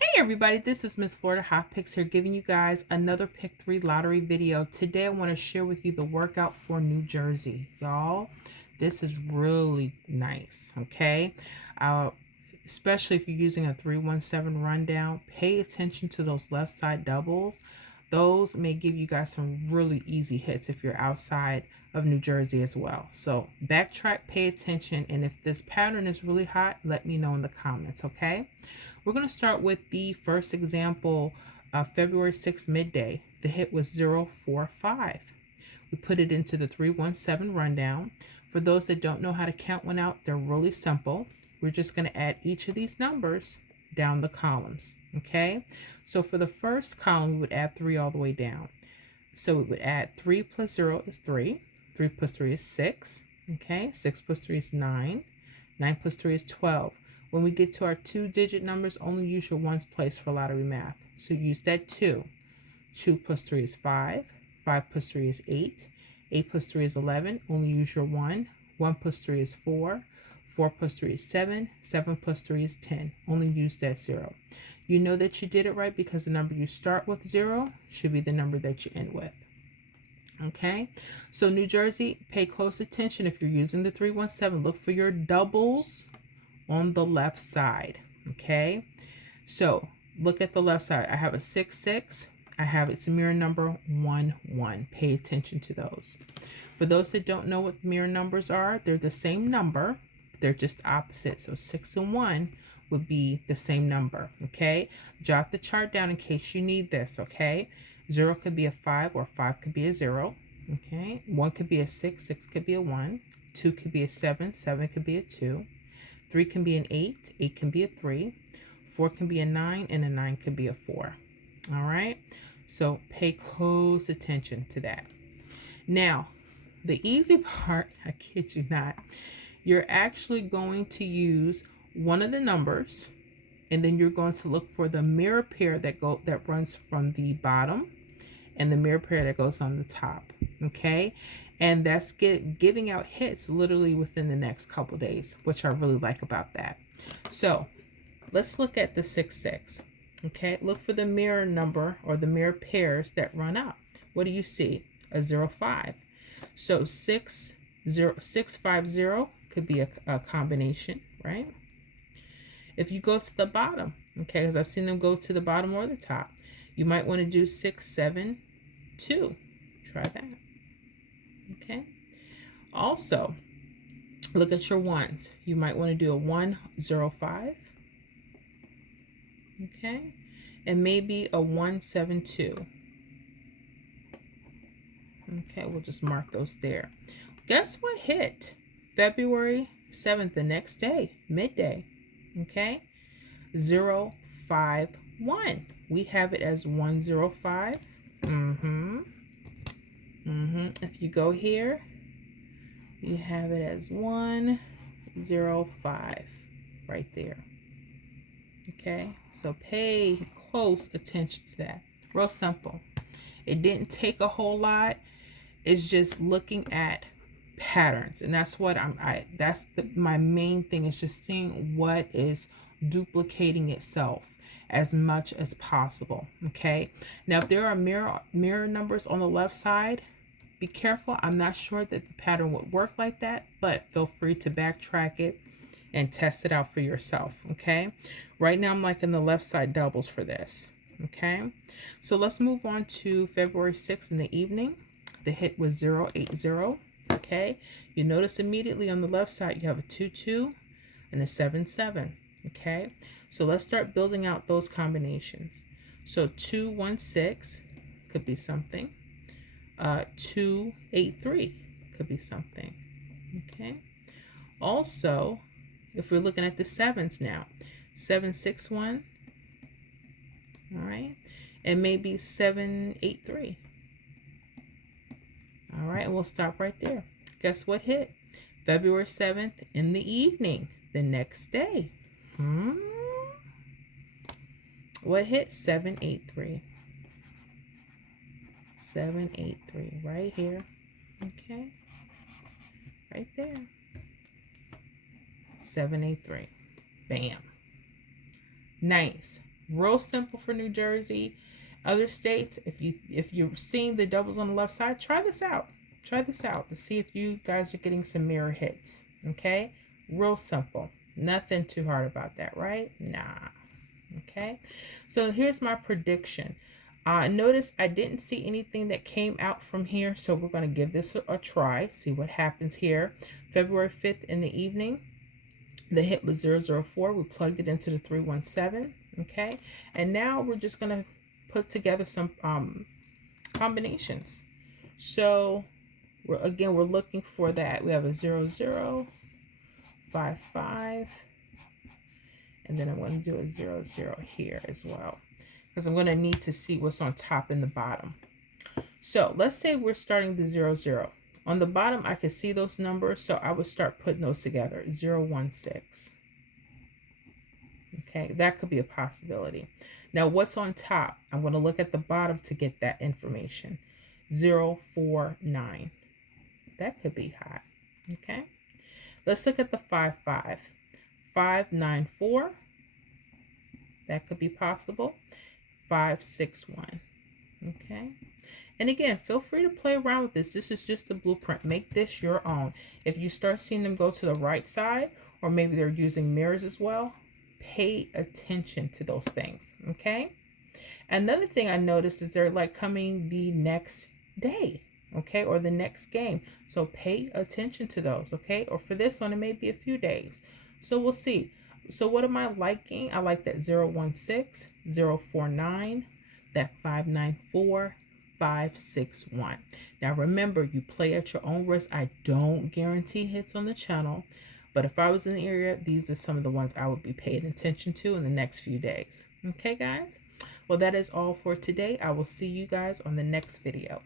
Hey everybody, this is Miss Florida Hot Picks here giving you guys another Pick 3 lottery video. Today I want to share with you the workout for New Jersey. Y'all, this is really nice, okay? Uh, Especially if you're using a 317 rundown, pay attention to those left side doubles. Those may give you guys some really easy hits if you're outside of New Jersey as well. So backtrack, pay attention, and if this pattern is really hot, let me know in the comments, okay? We're going to start with the first example, February 6th midday. The hit was 045. We put it into the 317 rundown. For those that don't know how to count one out, they're really simple. We're just going to add each of these numbers down the columns, okay? So for the first column, we would add 3 all the way down. So we would add 3 plus 0 is 3. 3 plus 3 is 6, okay? 6 plus 3 is 9. 9 plus 3 is 12. When we get to our 2-digit numbers, only use your ones place for lottery math. So use that 2. 2 plus 3 is 5. 5 plus 3 is 8. 8 plus 3 is 11. Only use your 1. 1 plus 3 is 4. 4 plus 3 is 7. 7 plus 3 is 10. Only use that 0. You know that you did it right because the number you start with 0 should be the number that you end with. Okay, so New Jersey, pay close attention. If you're using the 317, look for your doubles on the left side. Okay, so look at the left side. I have a 6 6. I have its mirror number 1 1. Pay attention to those. For those that don't know what mirror numbers are, they're the same number, they're just opposite. So 6 and 1 would be the same number. Okay, jot the chart down in case you need this. Okay, 0 could be a 5 or 5 could be a 0. Okay, 1 could be a 6, 6 could be a 1, 2 could be a 7, 7 could be a 2. 3 can be an 8, 8 can be a 3, 4 can be a 9, and a 9 could be a 4. All right, so pay close attention to that. Now, the easy part, I kid you not, you're actually going to use one of the numbers, and then you're going to look for the mirror pair that runs from the bottom and the mirror pair that goes on the top. Okay, and that's giving out hits literally within the next couple days, which I really like about that. So let's look at the 6 6. Okay, look for the mirror number or the mirror pairs that run out. What do you see? A 0 5. So 6 0 6 5 0 could be a combination, right? If you go to the bottom, okay, because I've seen them go to the bottom or the top, you might want to do 6 7 2. Try that. Okay, also look at your ones. You might want to do a 1 0 5. Okay, and maybe a 1 7 2. Okay, we'll just mark those there. Guess what hit? February 7th, the next day, midday. Okay, 0 5 1. We have it as 105. If you go here, you have it as 105 right there. Okay, so pay close attention to that. Real simple. It didn't take a whole lot. It's just looking at patterns, and that's what my main thing is just seeing what is duplicating itself as much as possible. Okay, now if there are mirror numbers on the left side, be careful. I'm not sure that the pattern would work like that, but feel free to backtrack it and test it out for yourself. Okay, right now I'm liking the left side doubles for this. Okay, so let's move on to February 6th in the evening. The hit was 080. Okay, you notice immediately on the left side you have a 2 2 and a 7 7. Okay, so let's start building out those combinations. So 2 1 6 could be something. 2 8 3 could be something. Okay, also if we're looking at the sevens now, 7 6 1. All right, and maybe 7 8 3. All right, and we'll stop right there. Guess what hit? February 7th in the evening, the next day. What hit? 7 8 3. 7 8 3 right here. Okay, right there. 7 8 3. Bam. Nice. Real simple for New Jersey. Other states, if you're seeing the doubles on the left side, try this out. Try this out to see if you guys are getting some mirror hits. Okay? Real simple. Nothing too hard about that, right? Nah. Okay? So here's my prediction. Notice I didn't see anything that came out from here, so we're going to give this a try, see what happens here. February 5th in the evening, the hit was 004. We plugged it into the 317. Okay, and now we're just going to put together some combinations. So we're looking for that. We have a 00, 55, and then I'm going to do a 00 here as well, because I'm going to need to see what's on top and the bottom. So let's say we're starting the 00. On the bottom, I can see those numbers, so I would start putting those together. 016. Okay, that could be a possibility. Now, what's on top? I'm going to look at the bottom to get that information. 049. That could be hot. Okay, let's look at the 55. 594. That could be possible. 561. Okay. And again, feel free to play around with this. This is just a blueprint. Make this your own. If you start seeing them go to the right side, or maybe they're using mirrors as well, pay attention to those things. Okay. Another thing I noticed is they're like coming the next day. Okay. Or the next game. So pay attention to those. Okay. Or for this one, it may be a few days. So we'll see. So what am I liking? I like that 016, 049, that 594, 561. Now remember, you play at your own risk. I don't guarantee hits on the channel, but if I was in the area, these are some of the ones I would be paying attention to in the next few days. Okay, guys? Well, that is all for today. I will see you guys on the next video.